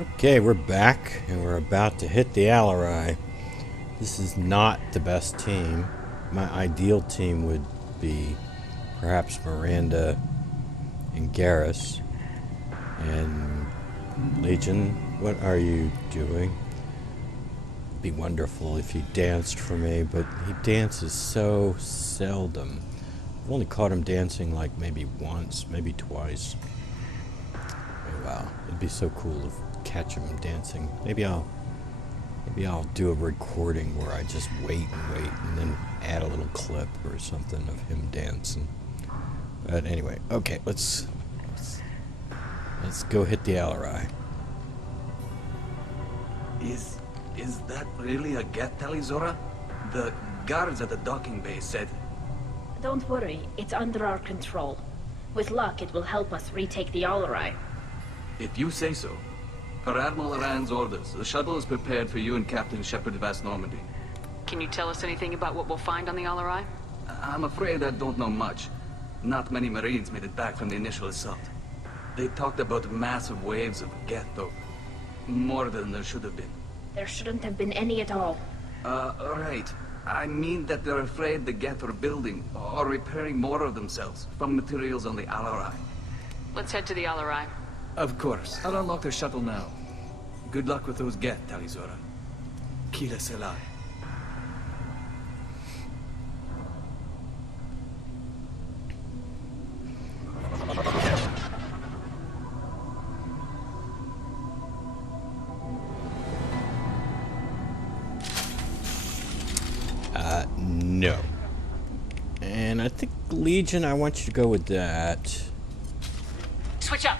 Okay, we're back, and we're about to hit the Alerei. This is not the best team. My ideal team would be perhaps Miranda and Garrus. And Legion, what are you doing? It'd be wonderful if you danced for me, but he dances so seldom. I've only caught him dancing like maybe once, maybe twice. Oh, wow, it'd be so cool to catch him dancing. Maybe I'll do a recording where I just wait and then add a little clip or something of him dancing. But anyway, okay, let's go hit the Alerei. Is that really a get, Tali? The guards at the docking bay said... Don't worry, it's under our control. With luck, it will help us retake the Alerei. If you say so. Per Admiral Aran's orders, the shuttle is prepared for you and Captain Shepard of Vast Normandy. Can you tell us anything about what we'll find on the Alerei? I'm afraid I don't know much. Not many Marines made it back from the initial assault. They talked about massive waves of Geth, though. More than there should have been. There shouldn't have been any at all. Right. I mean that they're afraid the Geth are building or repairing more of themselves from materials on the Alerei. Let's head to the Alerei. Of course. I'll unlock their shuttle now. Good luck with those Geth, Tali. Kila Selai. No. And I think Legion, I want you to go with that. Switch up!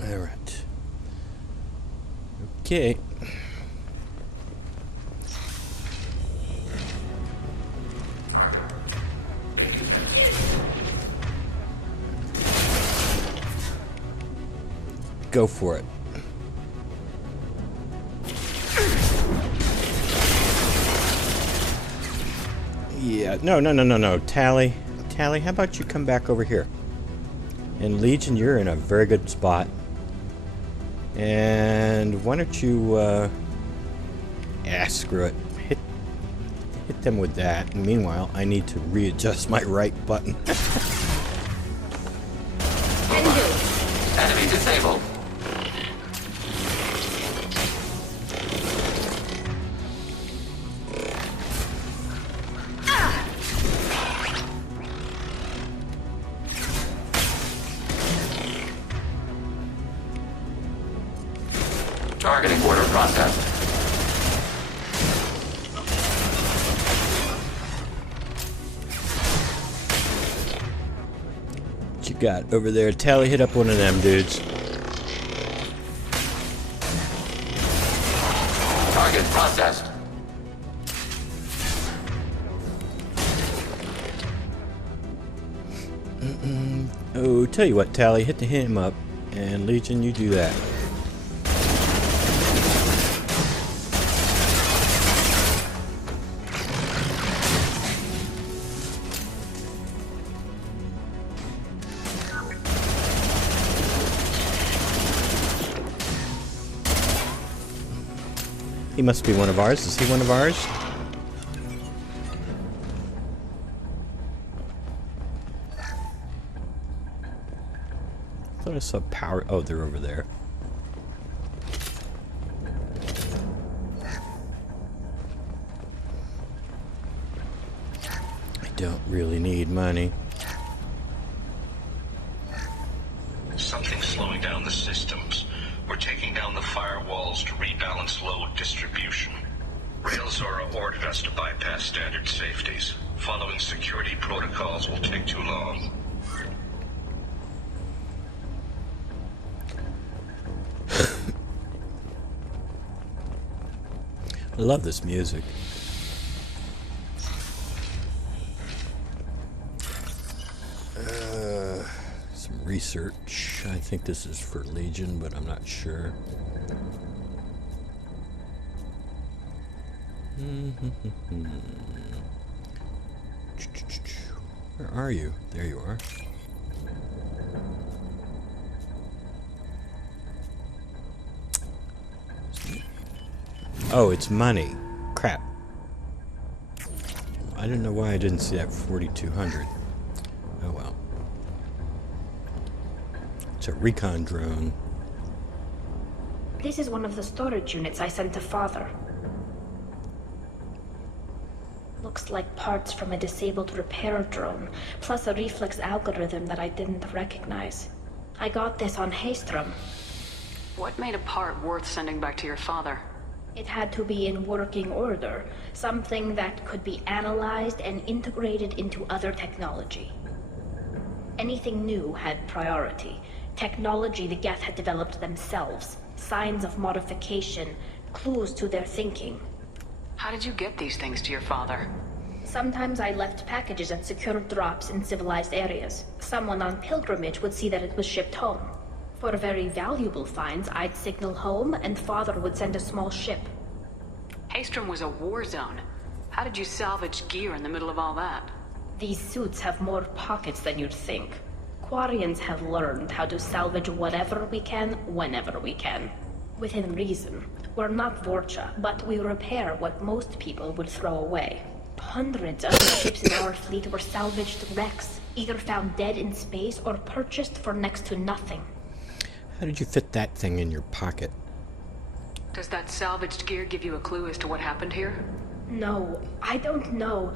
Alright. Okay. Go for it. Yeah, no. Tali, how about you come back over here? And Legion, you're in a very good spot. And why don't you, screw it. Hit them with that. And meanwhile, I need to readjust my right button. Enemy disabled. Targeting order processed. What you got over there? Tali, hit up one of them dudes. Target processed. Oh, tell you what, Tali, hit him up. And Legion, you do that. He must be one of ours. Is he one of ours? I thought I saw power. Oh, they're over there. I don't really need money. Something's slowing down the systems. We're taking down the firewalls to rebalance load distribution. Railzora ordered us to bypass standard safeties. Following security protocols will take too long. I love this music. Some research. I think this is for Legion, but I'm not sure. Where are you? There you are. Oh, it's money. Crap. I don't know why I didn't see that 4,200. Oh well. It's a recon drone. This is one of the storage units I sent to Father. Looks like parts from a disabled repair drone, plus a reflex algorithm that I didn't recognize. I got this on Haystrom. What made a part worth sending back to your father? It had to be in working order, something that could be analyzed and integrated into other technology. Anything new had priority. Technology the Geth had developed themselves, signs of modification, clues to their thinking. How did you get these things to your father? Sometimes I left packages at secure drops in civilized areas. Someone on pilgrimage would see that it was shipped home. For very valuable finds, I'd signal home, and Father would send a small ship. Haystrom was a war zone. How did you salvage gear in the middle of all that? These suits have more pockets than you'd think. Quarians have learned how to salvage whatever we can, whenever we can. Within reason. We're not Vorcha, but we repair what most people would throw away. Hundreds of the ships in our fleet were salvaged wrecks, either found dead in space or purchased for next to nothing. How did you fit that thing in your pocket? Does that salvaged gear give you a clue as to what happened here? No, I don't know.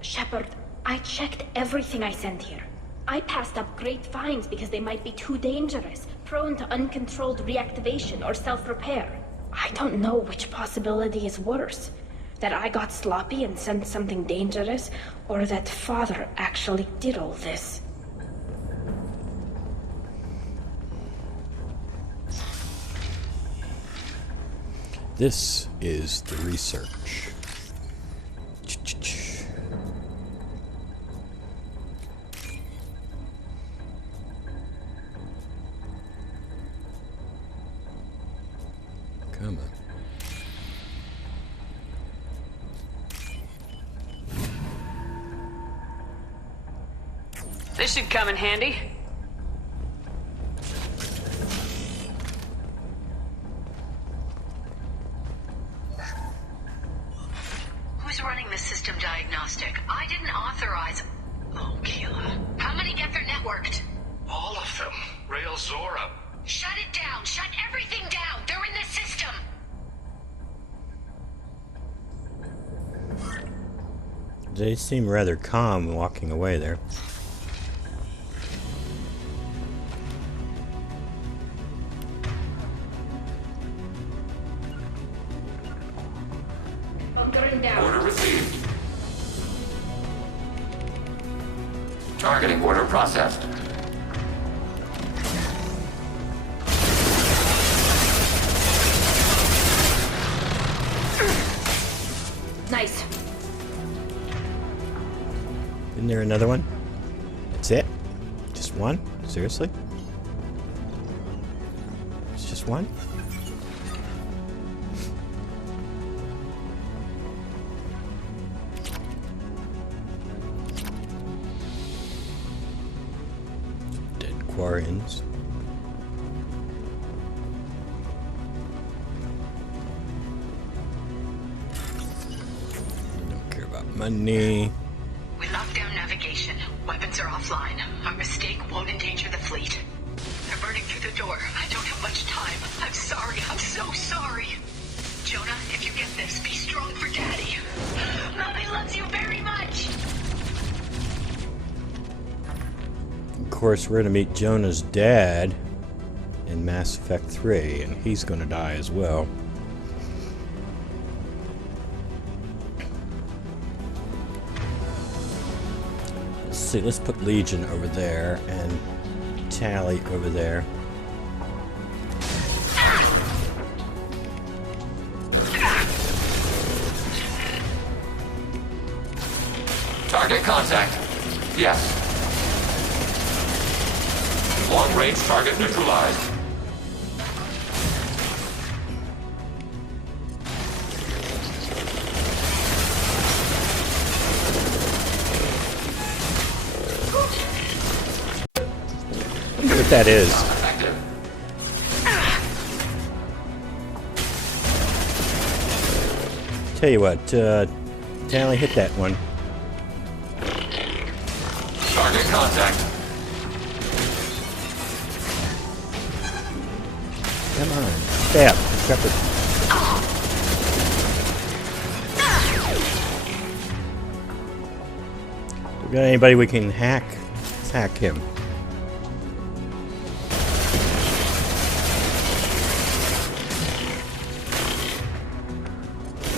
Shepard, I checked everything I sent here. I passed up great finds because they might be too dangerous, prone to uncontrolled reactivation or self-repair. I don't know which possibility is worse. That I got sloppy and sent something dangerous, or that Father actually did all this. This is the research. Come on. This should come in handy. Who's running the system diagnostic? I didn't authorize... Oh, Keela. How many Geth are networked? All of them. Rail Zora. Shut it down! Shut everything down! They're in the system! They seem rather calm walking away there. Order received. Targeting order processed. Nice. Isn't there another one? That's it? Just one? Seriously? It's just one? Dead Quarians. Don't care about money. We locked down navigation. Weapons are offline. Our mistake won't endanger the fleet. They're burning through the door. I don't have much time. I'm sorry. I'm so sorry. Jonah, if you get this, be strong for Daddy. Mommy loves you very much. Of course, we're going to meet Jonah's dad in Mass Effect 3, and he's going to die as well. Let's see, let's put Legion over there and Tali over there. Target contact. Yes. Long-range target neutralized. I wonder what that is. Effective. Tell you what, Tali, hit that one. Target contact. Come on. Stab. Shepard. We got anybody we can hack? Let's hack him.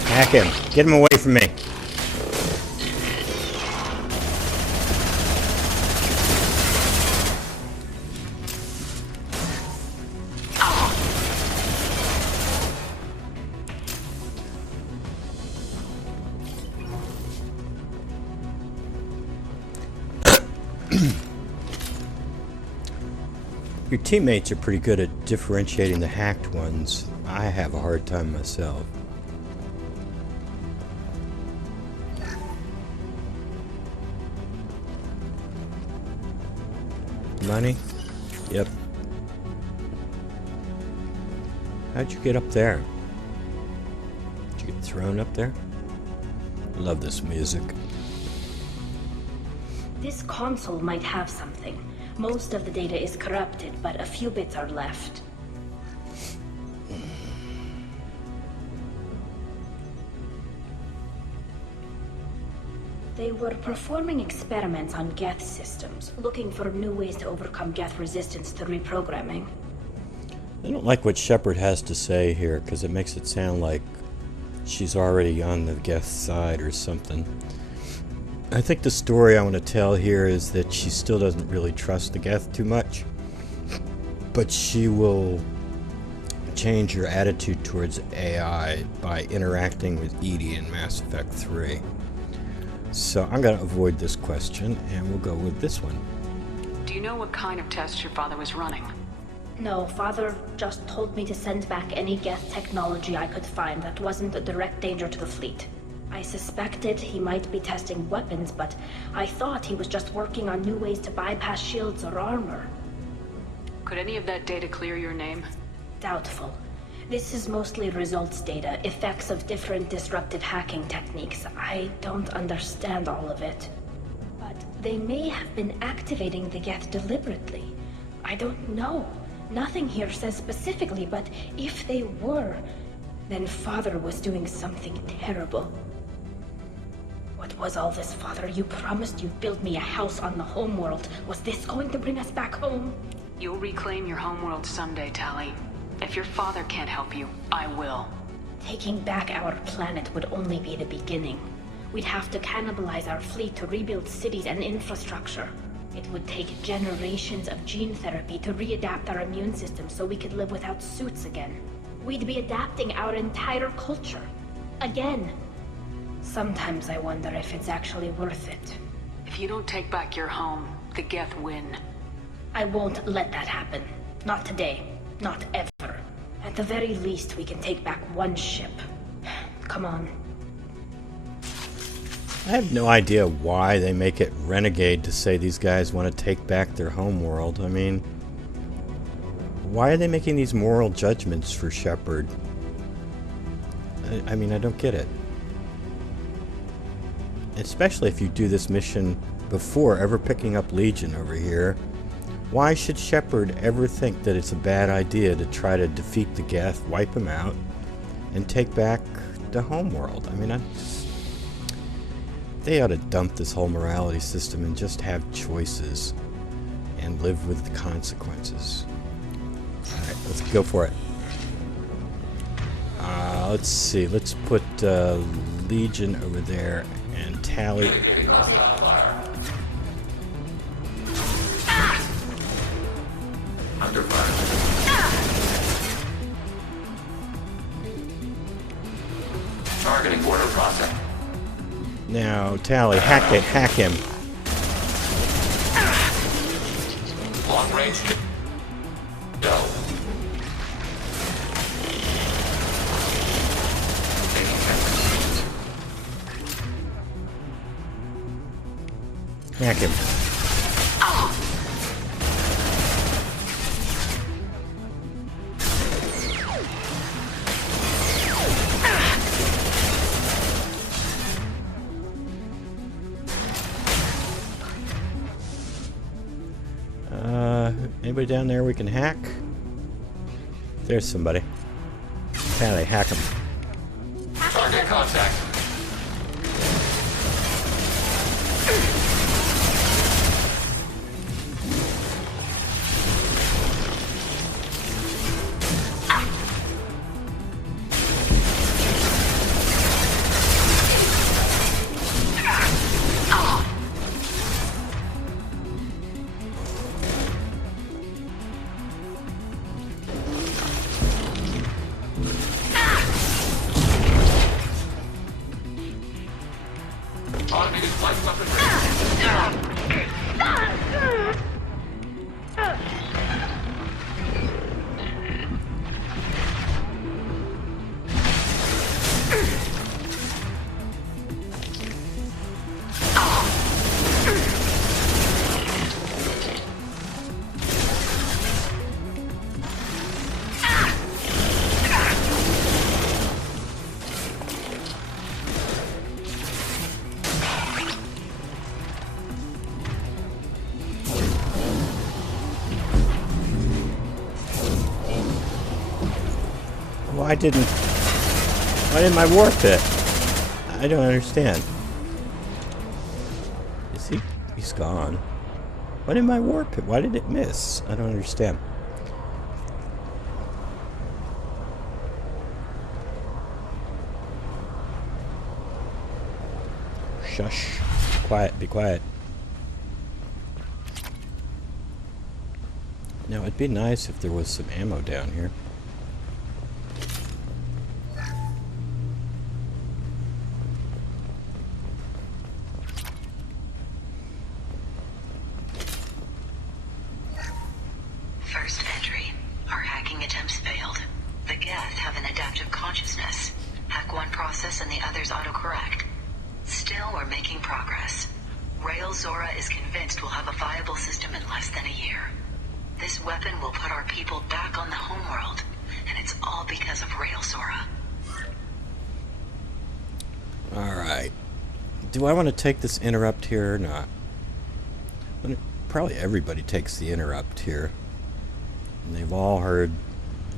Hack him. Get him away from me. Your teammates are pretty good at differentiating the hacked ones. I have a hard time myself. Money? Yep. How'd you get up there? Did you get thrown up there? Love this music. This console might have something. Most of the data is corrupted, but a few bits are left. They were performing experiments on Geth systems, looking for new ways to overcome Geth resistance to reprogramming. I don't like what Shepard has to say here, because it makes it sound like she's already on the Geth side or something. I think the story I want to tell here is that she still doesn't really trust the Geth too much, but she will change her attitude towards AI by interacting with EDI in Mass Effect 3. So I'm going to avoid this question, and we'll go with this one. Do you know what kind of tests your father was running? No, Father just told me to send back any Geth technology I could find that wasn't a direct danger to the fleet. I suspected he might be testing weapons, but I thought he was just working on new ways to bypass shields or armor. Could any of that data clear your name? Doubtful. This is mostly results data, effects of different disruptive hacking techniques. I don't understand all of it. But they may have been activating the Geth deliberately. I don't know. Nothing here says specifically, but if they were, then Father was doing something terrible. What was all this, Father? You promised you'd build me a house on the homeworld. Was this going to bring us back home? You'll reclaim your homeworld someday, Tali. If your father can't help you, I will. Taking back our planet would only be the beginning. We'd have to cannibalize our fleet to rebuild cities and infrastructure. It would take generations of gene therapy to readapt our immune system so we could live without suits again. We'd be adapting our entire culture. Again. Sometimes I wonder if it's actually worth it. If you don't take back your home, the Geth win. I won't let that happen. Not today. Not ever. At the very least, we can take back one ship. Come on. I have no idea why they make it renegade to say these guys want to take back their homeworld. I mean, why are they making these moral judgments for Shepard? I mean, I don't get it. Especially if you do this mission before ever picking up Legion over here. Why should Shepard ever think that it's a bad idea to try to defeat the Geth, wipe them out, and take back the homeworld? I mean, they ought to dump this whole morality system and just have choices and live with the consequences. Alright, let's go for it. Let's see, let's put Legion over there and Tali. Under fire. Targeting order process. Now, Tali, hack him. Long range. Go. Hack him. Anybody down there we can hack? There's somebody. Tali, hack him. Target contact. Automated flight weapon ready. Why didn't my warp hit? I don't understand. Is he? He's gone. Why didn't my warp hit? Why did it miss? I don't understand. Shush. Quiet. Be quiet. Now, it'd be nice if there was some ammo down here. First entry. Our hacking attempts failed. The Geth have an adaptive consciousness. Hack one process and the others autocorrect. Still, we're making progress. Rael Zora is convinced we'll have a viable system in less than a year. This weapon will put our people back on the homeworld, and it's all because of Rael Zora. Alright. Do I want to take this interrupt here or not? Probably everybody takes the interrupt here. And they've all heard,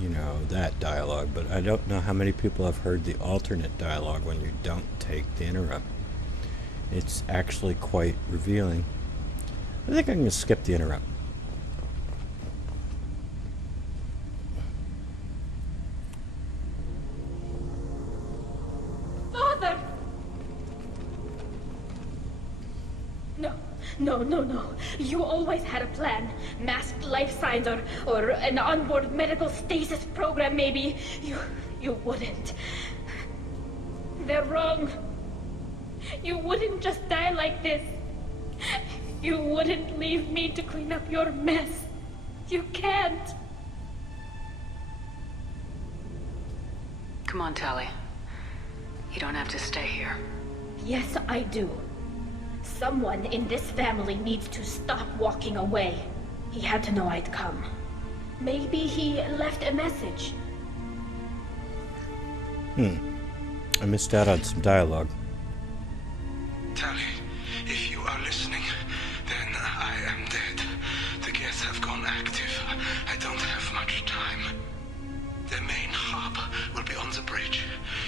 you know, that dialogue, but I don't know how many people have heard the alternate dialogue when you don't take the interrupt. It's actually quite revealing. I think I'm going to skip the interrupt. Father! No. You always had a plan. Masked life signs or an onboard medical stasis program, maybe. You wouldn't. They're wrong. You wouldn't just die like this. You wouldn't leave me to clean up your mess. You can't. Come on, Tali. You don't have to stay here. Yes, I do. Someone in this family needs to stop walking away. He had to know I'd come. Maybe he left a message. I missed out on some dialogue. Tali, if you are listening, then I am dead. The Geth have gone active. I don't have much time. Their main hub will be on the bridge.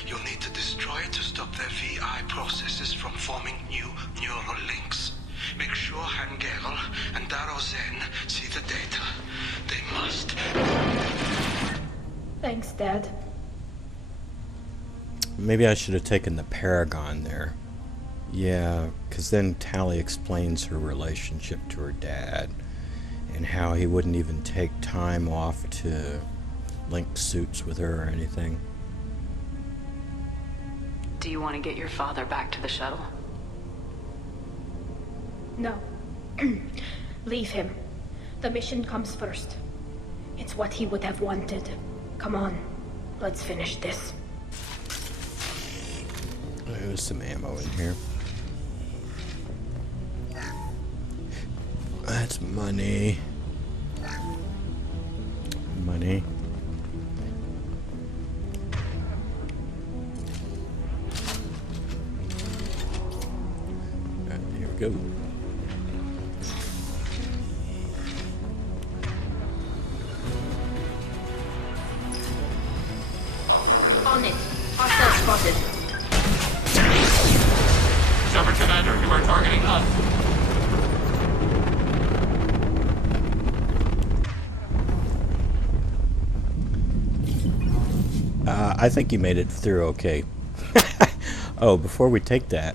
You'll need to destroy it to stop their VI processes from forming new neural links. Make sure Hangel and Daro Zen see the data. They must. Thanks, Dad. Maybe I should have taken the Paragon there. Yeah, because then Tali explains her relationship to her dad and how he wouldn't even take time off to link suits with her or anything. Do you want to get your father back to the shuttle? No. Leave him. The mission comes first. It's what he would have wanted. Come on, let's finish this. There's some ammo in here. That's money. Money. Here we go. I think you made it through okay. Oh, before we take that,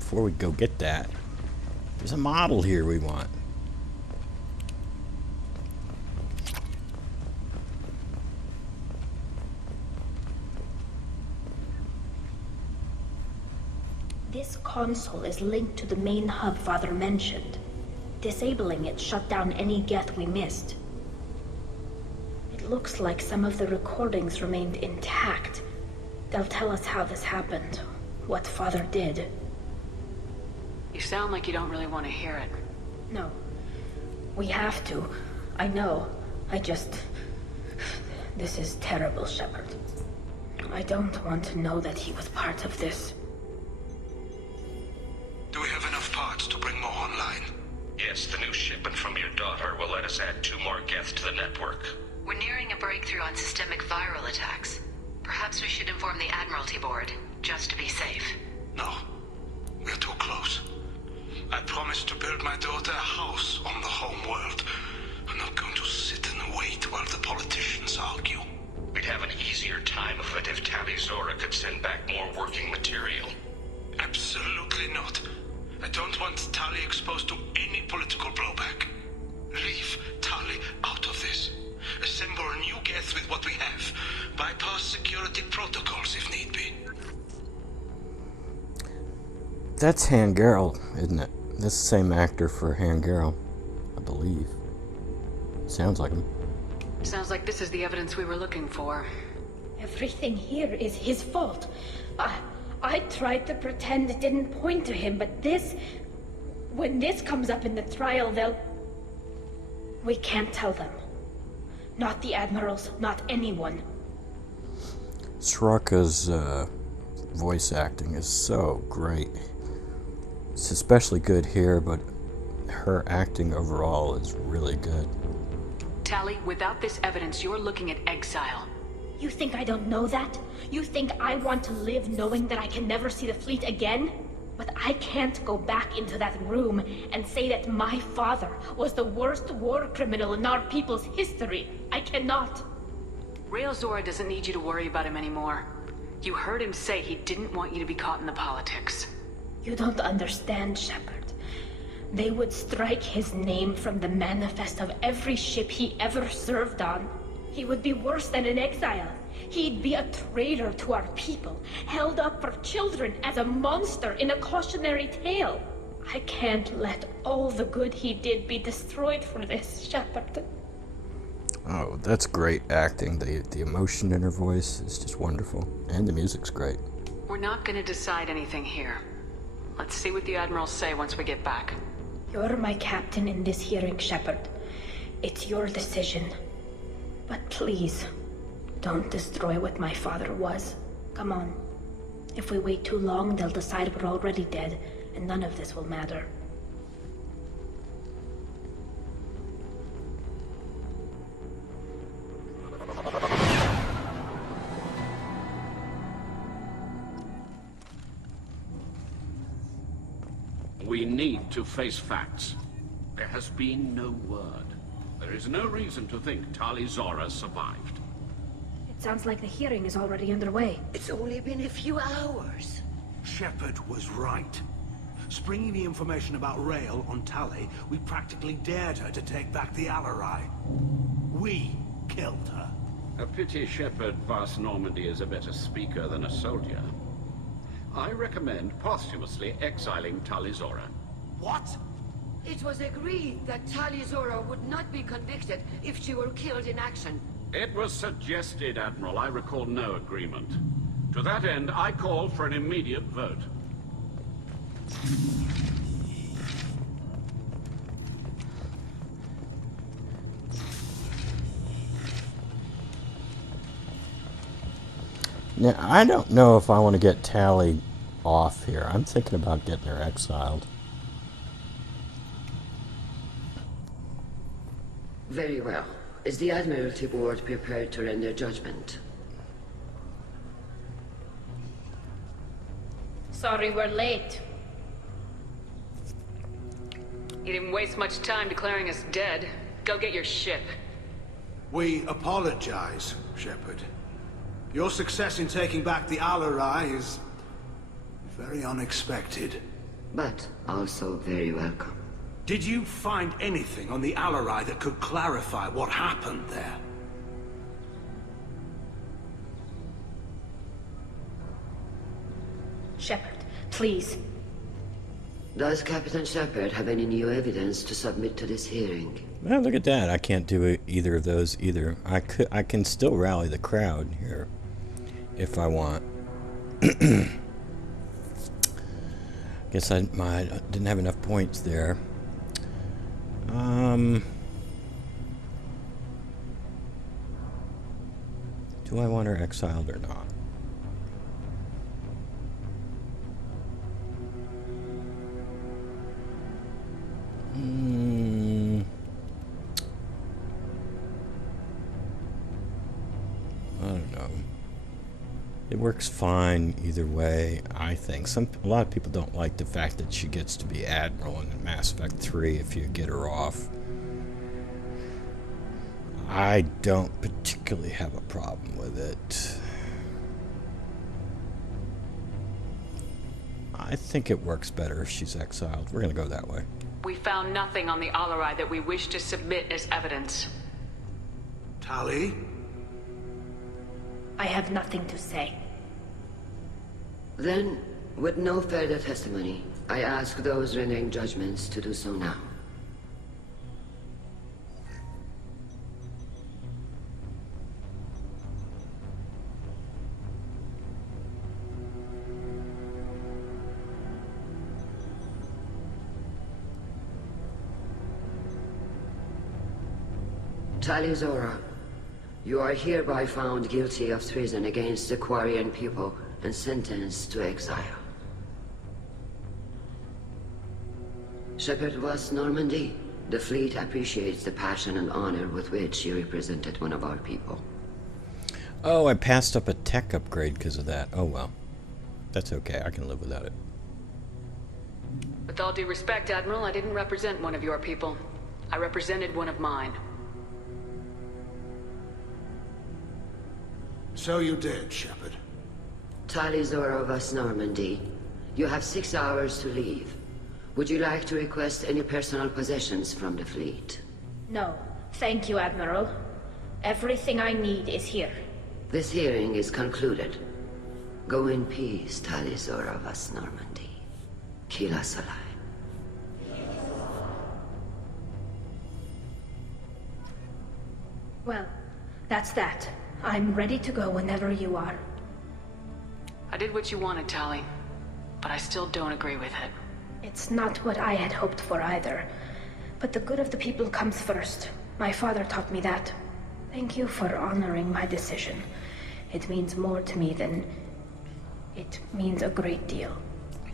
before we go get that, there's a model here we want. This console is linked to the main hub Father mentioned. Disabling it shut down any geth we missed. It looks like some of the recordings remained intact. They'll tell us how this happened, what Father did. You sound like you don't really want to hear it. No. We have to. I know. This is terrible, Shepard. I don't want to know that he was part of this. Do we have enough parts to bring more online? Yes, the new shipment from your daughter will let us add 2 more geth to the network. We're nearing a breakthrough on systemic viral attacks. Perhaps we should inform the Admiralty Board, just to be safe. No. We're too close. I promised to build my daughter a house on the home world. I'm not going to sit and wait while the politicians argue. We'd have an easier time of it if Tali Zora could send back more working material. Absolutely not. I don't want Tali exposed to any political blowback. Leave Tali out of this. Assemble a new geth with what we have. Bypass security protocols if need be. That's Han Garel, isn't it? That's the same actor for Han Garel, I believe. Sounds like him. Sounds like this is the evidence we were looking for. Everything here is his fault. I tried to pretend it didn't point to him, but this... When this comes up in the trial, they'll... We can't tell them. Not the admirals, not anyone. Sraka's voice acting is so great. It's especially good here, but her acting overall is really good. Tali, without this evidence, you're looking at exile. You think I don't know that? You think I want to live knowing that I can never see the fleet again? But I can't go back into that room and say that my father was the worst war criminal in our people's history. I cannot. Rael Zora doesn't need you to worry about him anymore. You heard him say he didn't want you to be caught in the politics. You don't understand, Shepard. They would strike his name from the manifest of every ship he ever served on. He would be worse than an exile. He'd be a traitor to our people, held up for children as a monster in a cautionary tale. I can't let all the good he did be destroyed for this, Shepard. Oh, that's great acting. The emotion in her voice is just wonderful. And the music's great. We're not going to decide anything here. Let's see what the admirals say once we get back. You're my captain in this hearing, Shepard. It's your decision. But please, don't destroy what my father was. Come on. If we wait too long, they'll decide we're already dead, and none of this will matter. We need to face facts. There has been no word. There is no reason to think Tali Zora survived. It sounds like the hearing is already underway. It's only been a few hours. Shepard was right. Springing the information about Rael on Tali, we practically dared her to take back the Alerei. We killed her. A pity Shepard vast Normandy is a better speaker than a soldier. I recommend posthumously exiling Tali Zora. What? It was agreed that Tali Zora would not be convicted if she were killed in action. It was suggested, Admiral. I recall no agreement. To that end, I call for an immediate vote. Now, I don't know if I want to get Tali off here. I'm thinking about getting her exiled. Very well. Is the Admiralty Board prepared to render judgment? Sorry we're late. You didn't waste much time declaring us dead. Go get your ship. We apologize, Shepard. Your success in taking back the Alerei is very unexpected. But also very welcome. Did you find anything on the Alerei that could clarify what happened there? Shepard, please. Does Captain Shepard have any new evidence to submit to this hearing? Well, look at that. I can't do either of those either. I can still rally the crowd here if I want. Guess I didn't have enough points there. Do I want her exiled or not? I don't know. It works fine either way, I think. A lot of people don't like the fact that she gets to be Admiral in Mass Effect 3 if you get her off. I don't particularly have a problem with it. I think it works better if she's exiled. We're gonna go that way. We found nothing on the Alerei that we wish to submit as evidence. Tali? I have nothing to say. Then, with no further testimony, I ask those rendering judgments to do so now. Tali, you are hereby found guilty of treason against the Quarian people and sentenced to exile. Shepard was Normandy. The fleet appreciates the passion and honor with which you represented one of our people. Oh, I passed up a tech upgrade because of that. Oh well. That's okay. I can live without it. With all due respect, Admiral, I didn't represent one of your people. I represented one of mine. So you did, Shepard. Tali vas Normandy, you have 6 hours to leave. Would you like to request any personal possessions from the fleet? No, thank you, Admiral. Everything I need is here. This hearing is concluded. Go in peace, Tali vas Normandy. Kila Salai. Well, that's that. I'm ready to go whenever you are. I did what you wanted, Tali, but I still don't agree with it. It's not what I had hoped for either. But the good of the people comes first. My father taught me that. Thank you for honoring my decision. It means more to me than... It means a great deal.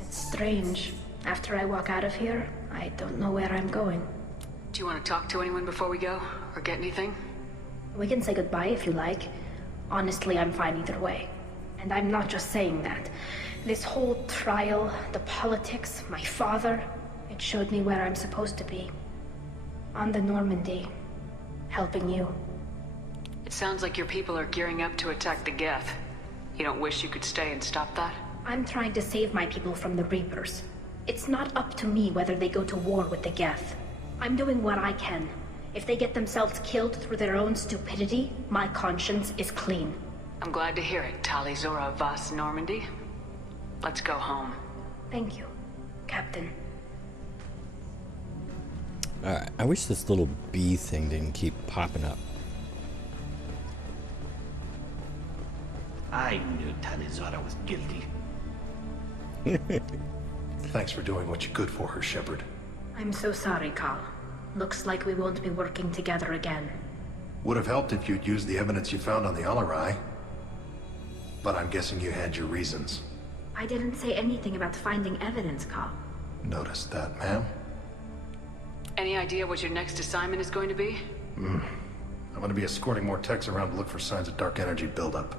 It's strange. After I walk out of here, I don't know where I'm going. Do you want to talk to anyone before we go? Or get anything? We can say goodbye if you like. Honestly, I'm fine either way. And I'm not just saying that. This whole trial, the politics, my father, it showed me where I'm supposed to be. On the Normandy. Helping you. It sounds like your people are gearing up to attack the Geth. You don't wish you could stay and stop that? I'm trying to save my people from the Reapers. It's not up to me whether they go to war with the Geth. I'm doing what I can. If they get themselves killed through their own stupidity, my conscience is clean. I'm glad to hear it, Tali vas Normandy. Let's go home. Thank you, Captain. Alright, I wish this little bee thing didn't keep popping up. I knew Tali was guilty. Thanks for doing what you could for her, Shepard. I'm so sorry, Carl. Looks like we won't be working together again. Would have helped if you'd used the evidence you found on the Alerei. But I'm guessing you had your reasons. I didn't say anything about finding evidence, Carl. Noticed that, ma'am. Any idea what your next assignment is going to be? I'm going to be escorting more techs around to look for signs of dark energy buildup.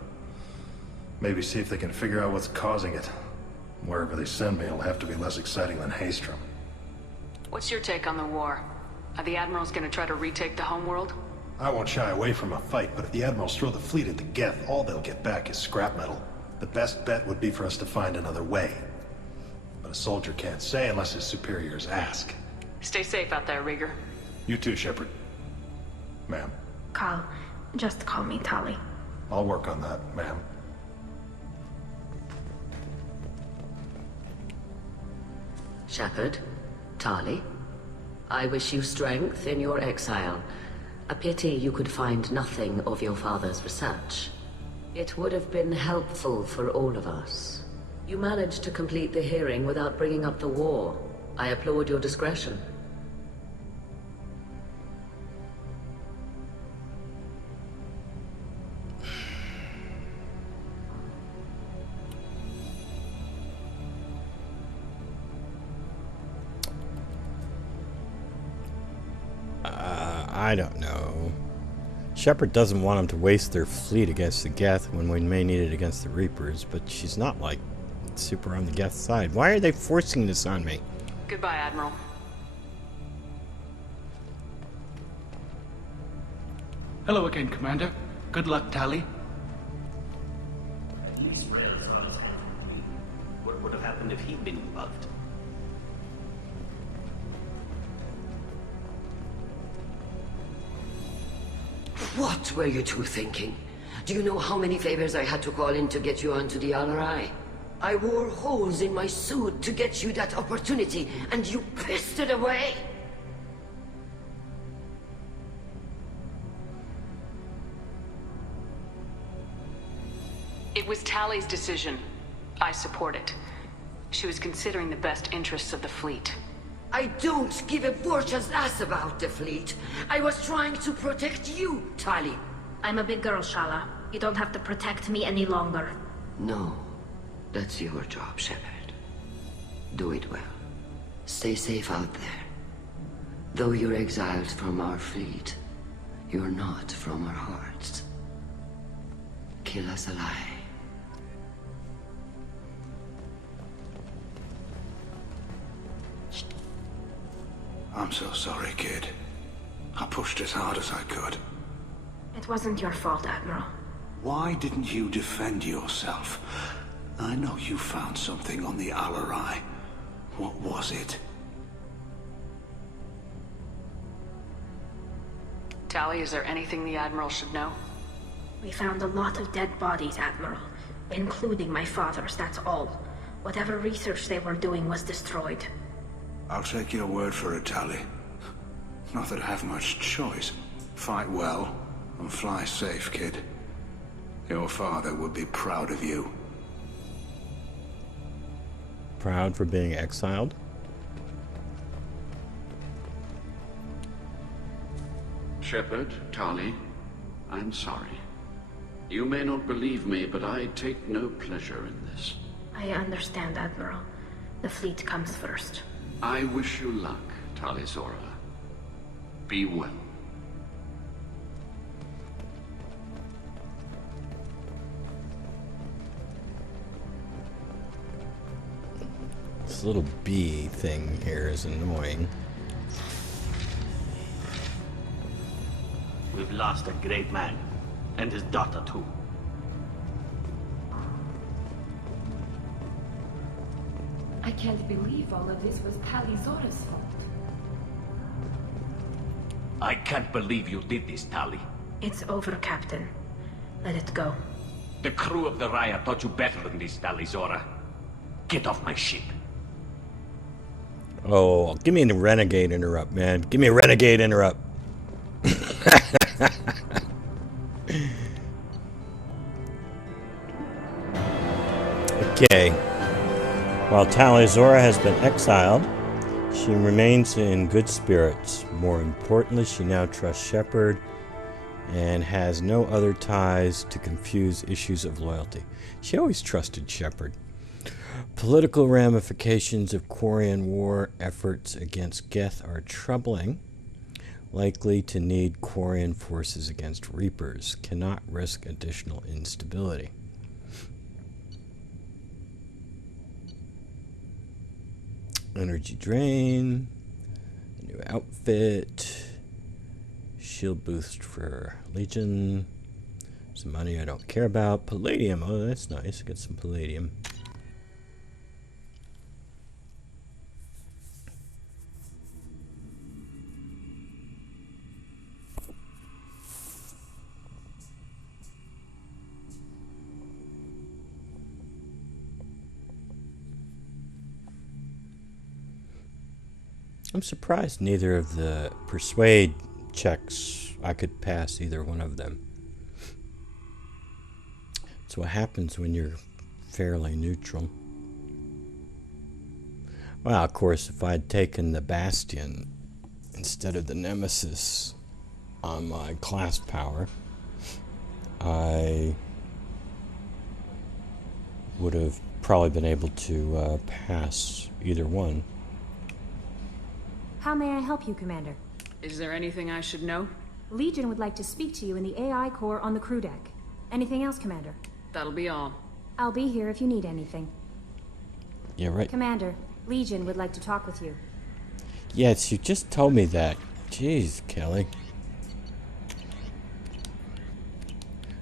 Maybe see if they can figure out what's causing it. Wherever they send me, it'll have to be less exciting than Haystrom. What's your take on the war? Are the Admirals going to try to retake the homeworld? I won't shy away from a fight, but if the Admirals throw the fleet into Geth, all they'll get back is scrap metal. The best bet would be for us to find another way. But a soldier can't say unless his superiors ask. Stay safe out there, Rieger. You too, Shepard. Ma'am. Carl, just call me Tali. I'll work on that, ma'am. Shepard, Tali, I wish you strength in your exile. A pity you could find nothing of your father's research. It would have been helpful for all of us. You managed to complete the hearing without bringing up the war. I applaud your discretion. I don't know. Shepard doesn't want them to waste their fleet against the Geth when we may need it against the Reapers, but she's not, like, super on the Geth side. Why are they forcing this on me? Goodbye, Admiral. Hello again, Commander. Good luck, Tali. At least Rail's on his hand. What would have happened if he'd been involved? What were you two thinking? Do you know how many favors I had to call in to get you onto the Alerei? I wore holes in my suit to get you that opportunity, and you pissed it away! It was Tali's decision. I support it. She was considering the best interests of the fleet. I don't give a Borcha's ass about the fleet. I was trying to protect you, Tali. I'm a big girl, Shala. You don't have to protect me any longer. No. That's your job, Shepard. Do it well. Stay safe out there. Though you're exiled from our fleet, you're not from our hearts. Kill us alive. I'm so sorry, kid. I pushed as hard as I could. It wasn't your fault, Admiral. Why didn't you defend yourself? I know you found something on the Alerei. What was it? Tali, is there anything the Admiral should know? We found a lot of dead bodies, Admiral. Including my father's, that's all. Whatever research they were doing was destroyed. I'll take your word for it, Tali. Not that I have much choice. Fight well, and fly safe, kid. Your father would be proud of you. Proud for being exiled? Shepard, Tali, I'm sorry. You may not believe me, but I take no pleasure in this. I understand, Admiral. The fleet comes first. I wish you luck, Tali Zora. Be well. This little bee thing here is annoying. We've lost a great man, and his daughter too. I can't believe all of this was Tali Zora's fault. I can't believe you did this, Tali. It's over, Captain. Let it go. The crew of the Raya taught you better than this, Tali Zora. Get off my ship. Oh, give me a renegade interrupt, man. Give me a renegade interrupt. Okay. While Tali Zora has been exiled, she remains in good spirits. More importantly, she now trusts Shepard and has no other ties to confuse issues of loyalty. She always trusted Shepard. Political ramifications of Quarian war efforts against Geth are troubling. Likely to need Quarian forces against Reapers. Cannot risk additional instability. Energy drain. New outfit. shield boost for Legion. Some money I don't care about. Palladium. Oh, that's nice. Get some palladium. I'm surprised neither of the persuade checks I could pass either one of them. That's what happens when you're fairly neutral. Well, of course, if I'd taken the Bastion instead of the Nemesis on my class power, I would have probably been able to pass either one. How may I help you, Commander? Is there anything I should know? Legion would like to speak to you in the AI core on the crew deck. Anything else, Commander? That'll be all. I'll be here if you need anything. Yeah, right. Commander, Legion would like to talk with you. Yes, you just told me that. Jeez, Kelly.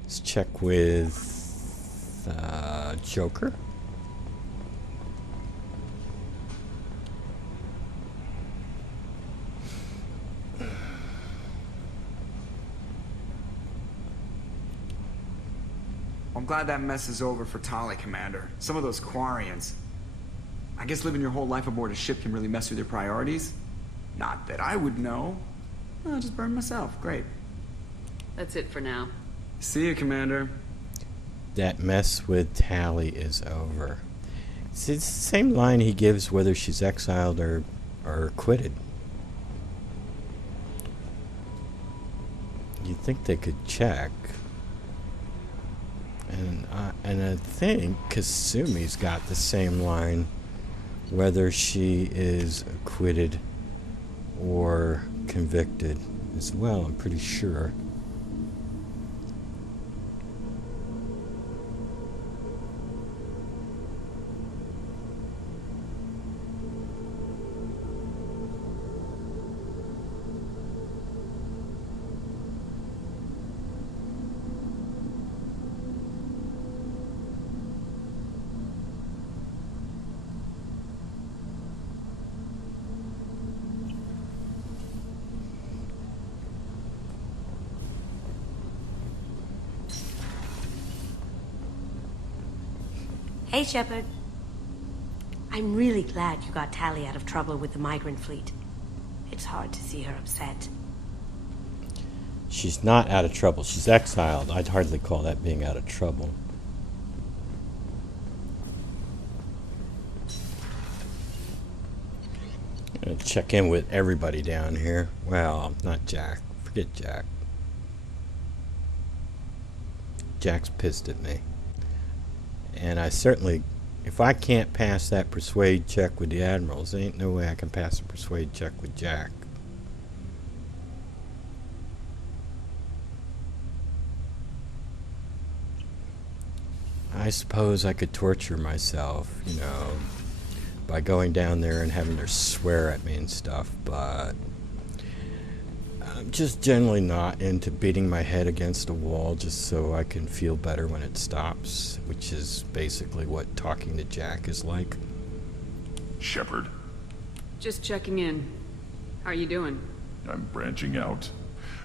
Let's check with Joker. I'm glad that mess is over for Tali, Commander. Some of those Quarians. I guess living your whole life aboard a ship can really mess with your priorities. Not that I would know. I'll just burn myself. Great. That's it for now. See you, Commander. That mess with Tali is over. It's the same line he gives whether she's exiled or acquitted. You'd think they could check. And I think Kasumi's got the same line, whether she is acquitted or convicted as well, I'm pretty sure. Hey, Shepard. I'm really glad you got Tali out of trouble with the migrant fleet. It's hard to see her upset. She's not out of trouble. She's exiled. I'd hardly call that being out of trouble. I'm gonna check in with everybody down here. Well, not Jack. Forget Jack. Jack's pissed at me. And I certainly, if I can't pass that persuade check with the admirals, there ain't no way I can pass a persuade check with Jack. I suppose I could torture myself, you know, by going down there and having her swear at me and stuff, but I'm just generally not into beating my head against a wall just so I can feel better when it stops, which is basically what talking to Jack is like. Shepard. Just checking in. How are you doing? I'm branching out.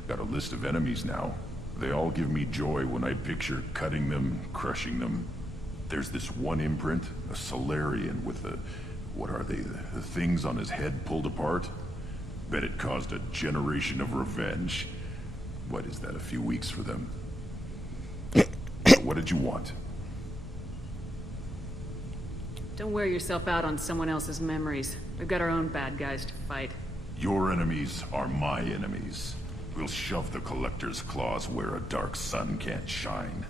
Got a list of enemies now. They all give me joy when I picture cutting them, crushing them. There's this one imprint, a Solarian with the... what are they? The things on his head pulled apart? Bet it caused a generation of revenge. What is that, a few weeks for them? So what did you want? Don't wear yourself out on someone else's memories. We've got our own bad guys to fight. Your enemies are my enemies. We'll shove the Collector's claws where a dark sun can't shine.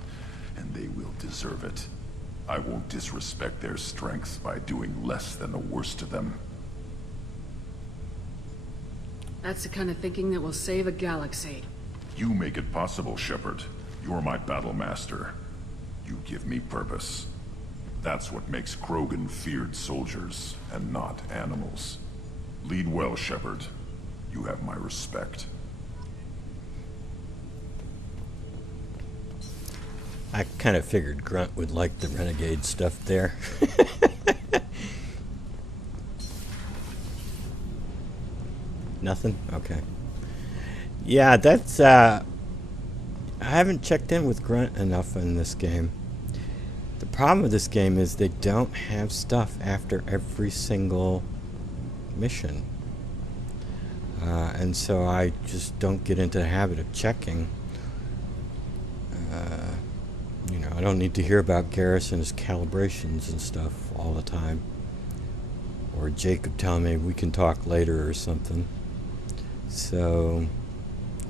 And they will deserve it. I won't disrespect their strength by doing less than the worst of them. That's the kind of thinking that will save a galaxy. You make it possible, Shepard. You're my battle master. You give me purpose. That's what makes Krogan feared soldiers, and not animals. Lead well, Shepard. You have my respect. I kind of figured Grunt would like the renegade stuff there. Nothing? Okay. Yeah, that's, I haven't checked in with Grunt enough in this game. The problem with this game is they don't have stuff after every single mission. And so I just don't get into the habit of checking. You know, I don't need to hear about Garrison's calibrations and stuff all the time. Or Jacob telling me we can talk later or something. So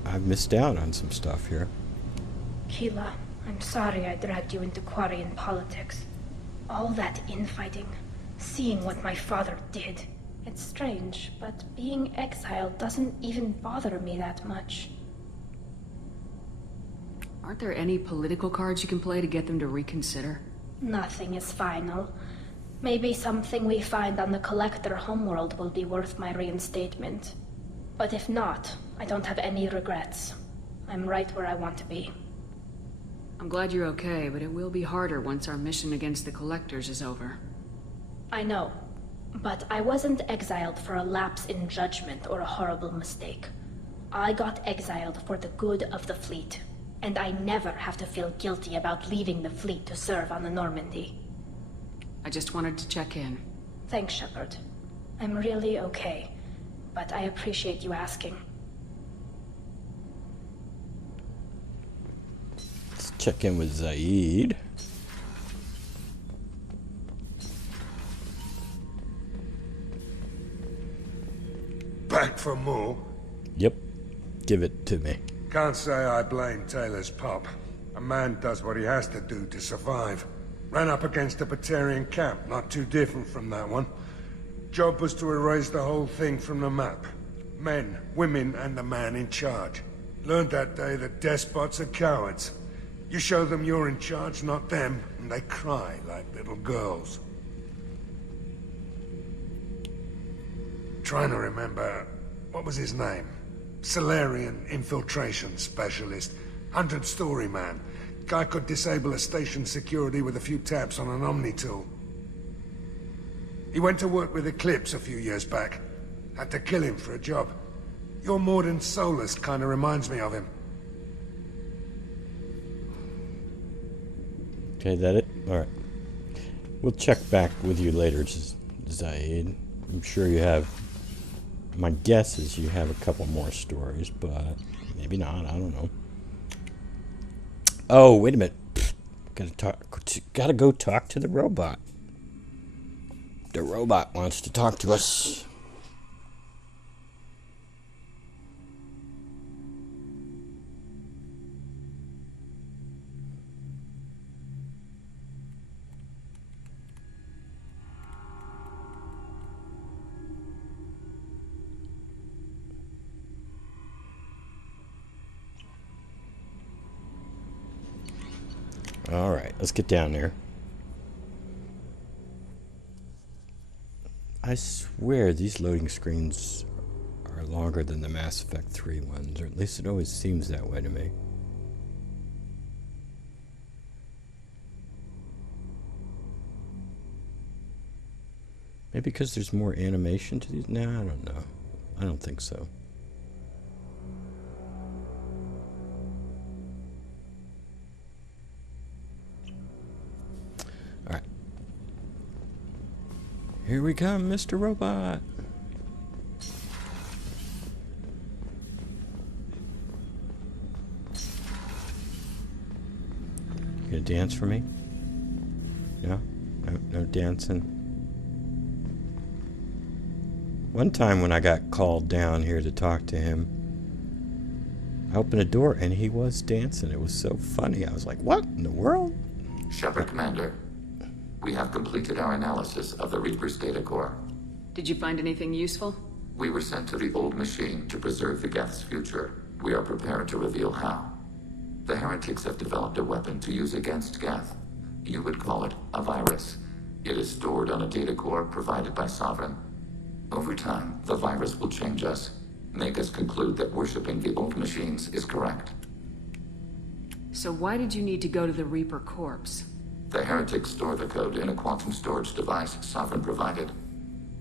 I've missed out on some stuff here. Keela, I'm sorry I dragged you into Quarian politics. All that infighting, seeing what my father did. It's strange, but being exiled doesn't even bother me that much. Aren't there any political cards you can play to get them to reconsider? Nothing is final. Maybe something we find on the Collector homeworld will be worth my reinstatement. But if not, I don't have any regrets. I'm right where I want to be. I'm glad you're okay, but it will be harder once our mission against the Collectors is over. I know, but I wasn't exiled for a lapse in judgment or a horrible mistake. I got exiled for the good of the fleet, and I never have to feel guilty about leaving the fleet to serve on the Normandy. I just wanted to check in. Thanks, Shepard. I'm really okay, but I appreciate you asking. Let's check in with Zaid. Back for more? Yep. Give it to me. Can't say I blame Taylor's pop. A man does what he has to do to survive. Ran up against a Batarian camp, not too different from that one. Job was to erase the whole thing from the map. Men, women, and the man in charge. Learned that day that despots are cowards. You show them you're in charge, not them, and they cry like little girls. Trying to remember, what was his name? Solarian infiltration specialist. 100-story man. Guy could disable a station security with a few taps on an Omni tool. He went to work with Eclipse a few years back. Had to kill him for a job. Your Mordin Solus kind of reminds me of him. Okay, that it? Alright. We'll check back with you later, Zaid. I'm sure you have... My guess is you have a couple more stories, but maybe not. I don't know. Oh, wait a minute. Gotta go talk to the robot. The robot wants to talk to us. Alright, let's get down there. I swear these loading screens are longer than the Mass Effect 3 ones, or at least it always seems that way to me. Maybe because there's more animation to these? No, I don't know. I don't think so. Alright. Here we come, Mr. Robot. You gonna dance for me? No? No dancing. One time when I got called down here to talk to him, I opened a door and he was dancing. It was so funny. I was like, what in the world? Shepard, Commander. We have completed our analysis of the Reaper's data core. Did you find anything useful? We were sent to the old machine to preserve the Geth's future. We are prepared to reveal how. The heretics have developed a weapon to use against Geth. You would call it a virus. It is stored on a data core provided by Sovereign. Over time, the virus will change us, make us conclude that worshipping the old machines is correct. So why did you need to go to the Reaper corpse? The heretics store the code in a quantum storage device Sovereign provided.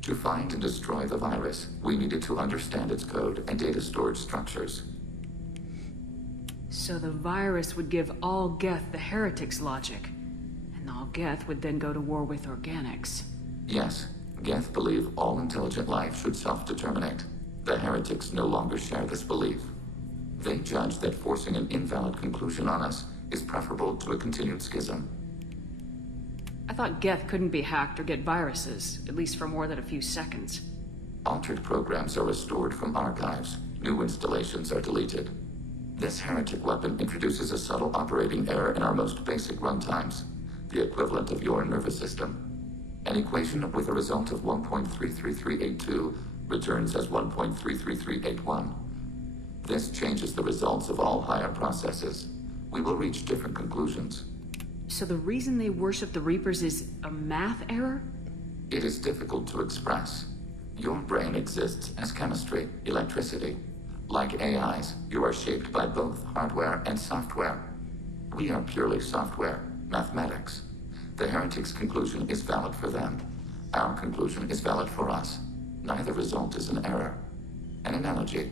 To find and destroy the virus, we needed to understand its code and data storage structures. So the virus would give all Geth the heretics' logic, and all Geth would then go to war with organics. Yes, Geth believe all intelligent life should self-determinate. The heretics no longer share this belief. They judge that forcing an invalid conclusion on us is preferable to a continued schism. I thought Geth couldn't be hacked or get viruses, at least for more than a few seconds. Altered programs are restored from archives. New installations are deleted. This heretic weapon introduces a subtle operating error in our most basic runtimes, the equivalent of your nervous system. An equation with a result of 1.33382 returns as 1.33381. This changes the results of all higher processes. We will reach different conclusions. So the reason they worship the Reapers is a math error? It is difficult to express. Your brain exists as chemistry, electricity. Like AIs, you are shaped by both hardware and software. We are purely software, mathematics. The heretics' conclusion is valid for them. Our conclusion is valid for us. Neither result is an error. An analogy.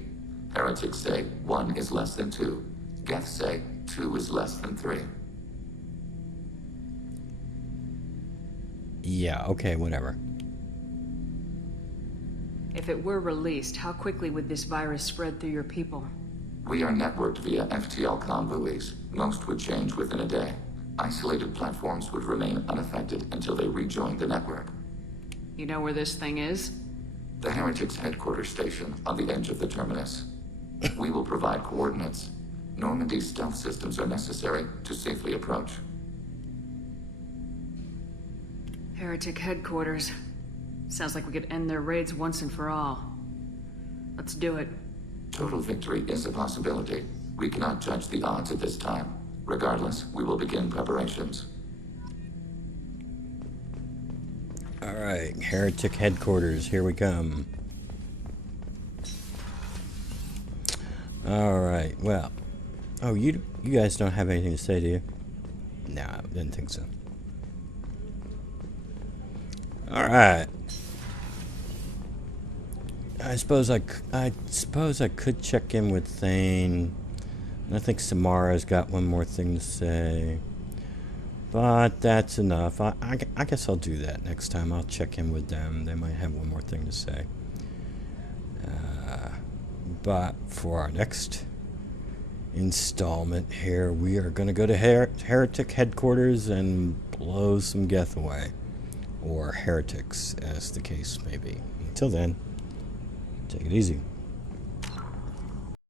Heretics say 1 is less than 2. Geth say 2 is less than 3. Yeah, okay, whatever. If it were released, how quickly would this virus spread through your people? We are networked via FTL buoys. Most would change within a day. Isolated platforms would remain unaffected until they rejoin the network. You know where this thing is? The heretics' headquarters station on the edge of the terminus. We will provide coordinates. Normandy's stealth systems are necessary to safely approach. Heretic headquarters. Sounds like we could end their raids once and for all. Let's do it. Total victory is a possibility. We cannot judge the odds at this time. Regardless, we will begin preparations. Alright, Heretic Headquarters, here we come. Alright, well. Oh, you guys don't have anything to say, do you? No, I didn't think so. Alright. I suppose I could check in with Thane. I think Samara's got one more thing to say. But that's enough. I guess I'll do that next time. I'll check in with them. They might have one more thing to say. But for our next installment here, we are going to go to Heretic Headquarters and blow some Geth away. Or heretics, as the case may be. Until then, take it easy.